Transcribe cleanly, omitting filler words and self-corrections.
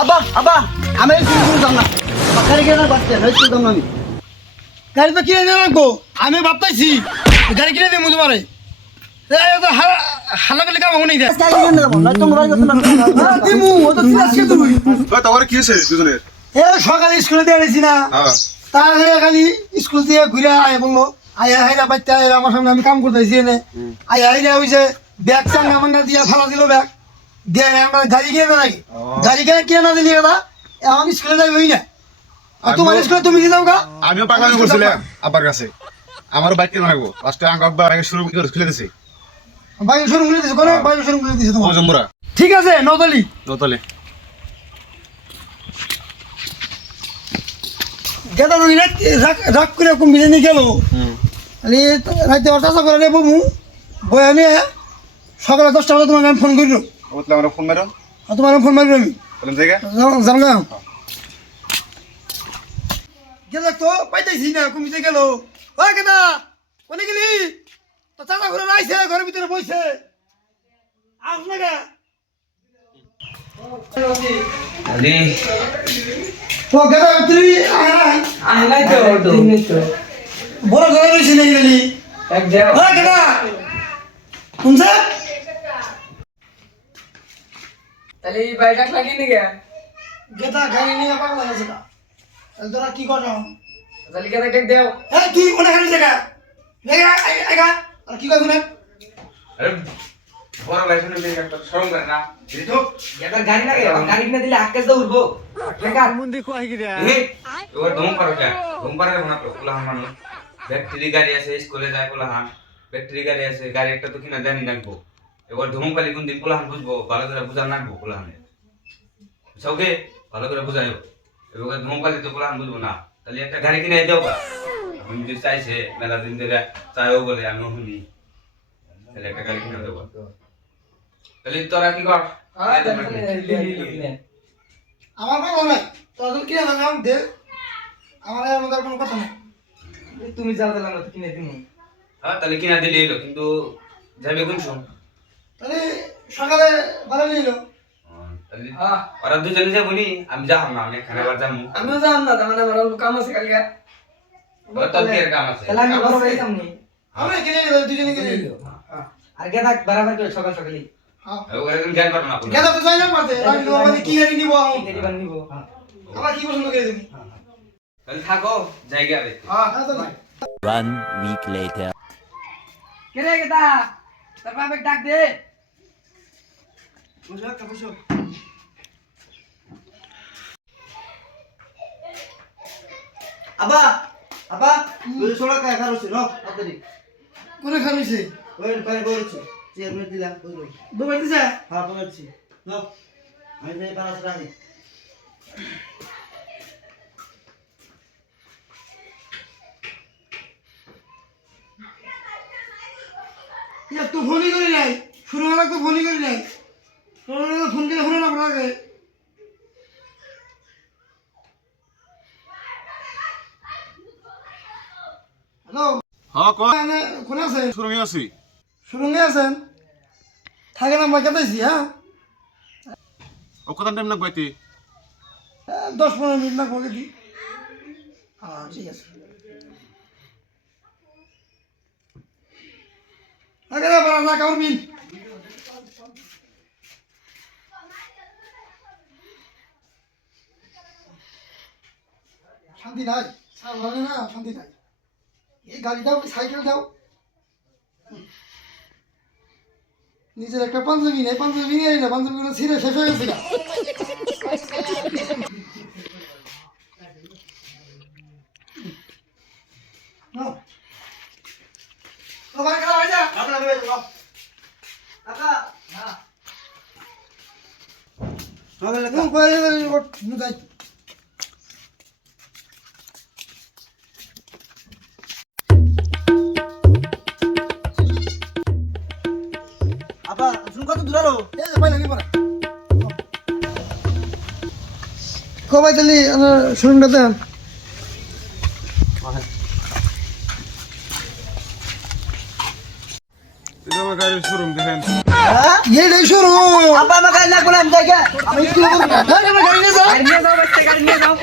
আব্বা আব্বা আমি স্কুল যাব না গাড়ি কিনে বাসতে স্কুল যাব না আমি গাড়ি তো কিনে দেবো গো আমি ভাবতাইছি গাড়ি কিনে দেবো তোমারে হালা করলে কাম হনি দেয় গাড়ি কিনে দেবো না তো মোবাইল করতে না দিমু ও তো ঠিক আছে তুই ওই তোমার কি হয়েছে দুজনের? এ সকালে স্কুলে দিয়ে গেছি না হ্যাঁ তার খালি স্কুল থেকে ঘুরে আয় বললো আয়া হাইরা বাচ্চা আমার সামনে আমি কাম করতেছি এনে আয়া হাইরা ওই যে ব্যাগ চাঙ্গা মাঙ্গা দিয়ে ফালা দিল ব্যাগ দিয়ে আমরা গাড়ি কিনে দেয় নাকি গাড়ি কিনে না দিলি দাদা এখন স্কুলে যাই হই না আর তোমার স্কুলে তুমি দিয়ে যাও গা আমিও পাগলামি করছিলাম আব্বার কাছে আমারও বাইক কিনে রাখবো লাস্টে আব্বা শুরু করে খুলে দিছে বাইক শোরুম খুলে দিছে কোনো বাইক শোরুম খুলে দিছে তোমার জম্বুরা ঠিক আছে নতলি নতলে গেদা রই রাগ করে কমিয়ে নিয়ে গেল খালি রাতে অটাচা করে নেবো মু বয়ে নিয়ে সকালে 10টা বাজে তোমাকে আমি ফোন করিল বলতে আমরা ফোন মারো তোমার ফোন মারিল আমি বলেন জায়গা জানগা গেলে তো পাইতেছি না কমিতে গেল ও গেদা কোনে গেলি তো চাচা ঘরে রাইছে ঘরের ভিতরে বইছে আস না গা তো গেদা তুই আইলাই তো বড় ঘরে রয়েছে নাকি গেলি এক দেও ও গেদা শুনছে তাহলে এই বাইক লাগিয়ে নি গে গেদা গাড়ি নিয়ে পাগলা গেছে না তাহলে তোরা কি করছ তাহলে কে দেখ দেও এই তুই কোনে গাড়ি জায়গা লেগা আইগা আর কি কইবি না আরে বড় ভাই শুনে বেশ একটা শরম করে না দিতো এবার গাড়ি লাগে গাড়ি কিনে দিলে আকাশ দে উঠবো লেখা এবার ধম পারো কে ধম পারে না তো কুলাহান মানুষ ব্যাটারি গাড়ি আছে স্কুলে যায় কুলাহান ব্যাটারি গাড়ি আছে গাড়ি একটা তো কিনা জানি রাখবো এবার ধম পালি কোন দিন কুলাহান বুঝবো ভালো করে বুঝা রাখবো কুলাহানে সৌকে ভালো করে বুঝাইও এবার ধম পালি তো কুলাহান বুঝবো না তাহলে একটা গাড়ি কিনে দেও গা আমি যদি চাইছে মেলা দিন ধরে চাইও বলে আমিও শুনি তাহলে একটা গাড়ি কিনে দেবো তাহলে তোরা কি কর আমার কথা নাই তোরা তো কি লাগাম দে আমার এর মধ্যে কোনো কথা নাই তুমি যাও তাহলে আমরা তো কিনে দিমু হ্যাঁ তাহলে কিনা দিলে এলো কিন্তু যাবে কোন সময় তাহলে সকালে বাড়া নিল তাহলে হ্যাঁ ওরা দুজনে যাবো নি আমি যাবো না আমি এখানে আবার যাবো আমিও যাম না মানে আমার অল্প কাম আছে কালকে তোর কি এর কাম আছে তাহলে আমি বড় ভাই যাম নি আমরা কিনে নিল দুজনে কিনে নিল আর কে থাক বারাবার করে সকাল সকালে হ্যাঁ ওখানে তুমি জ্ঞান করো না গেদা তো যাই না মাঝে আমি তো আমাদের কি গাড়ি নিব গাড়ি বান নিব আমার কি পছন্দ করে দিবি তাহলে থাকো জায়গা রে হ্যাঁ তো নাই 1 week later. কে রে গেদা তোর বাবা ডাক দে বসো একটা বসো আব্বা আব্বা তুই ছোড়া কা খারছে ন তাড়াতাড়ি কোনে খাইছে ওই পারে বলছি চেয়ারম্যান দিলাম বলো দুবার দিছে হ্যাঁ বলছি ন আমি যাই পারাস রাখি ইয়া তো ফোনই করি নাই শুরু হলো তো ফোনই করি নাই ফোন করে ফোন না আগে হ্যালো হ্যাঁ কো কোনে আছে শুরু হয়ে আছি শুরুঙ্গে আছেন থাকে না মই কাটাইছি হ্যাঁ ও কত টাইম লাগবে তুই 10-15 মিনিট না করে দি হ্যাঁ ঠিক আছে আগে না বাড়া না কাউর বিল শান্তি নাই সামনে না শান্তি নাই এই গাড়ি দাও সাইকেল দাও নিজের একটা পাঞ্জাবি নেই পাঞ্জাবি নেই না পাঞ্জাবিগুলো ছিঁড়ে শেষ হয়ে গেছে আব্বা শুন কত দূর আলো কবাই তাহলে শোরুমটা দেন এটা আমার গাড়ির শোরুম দেখেন হ্যাঁ? এটাই শুরু আব্বা আমার গাড়ি লাগবো না, আমি যাই গে। আমি স্কুলে গাড়ি নিয়ে যাও গাড়ি নিয়ে যাও বাচ্চা, গাড়ি নিয়ে যাও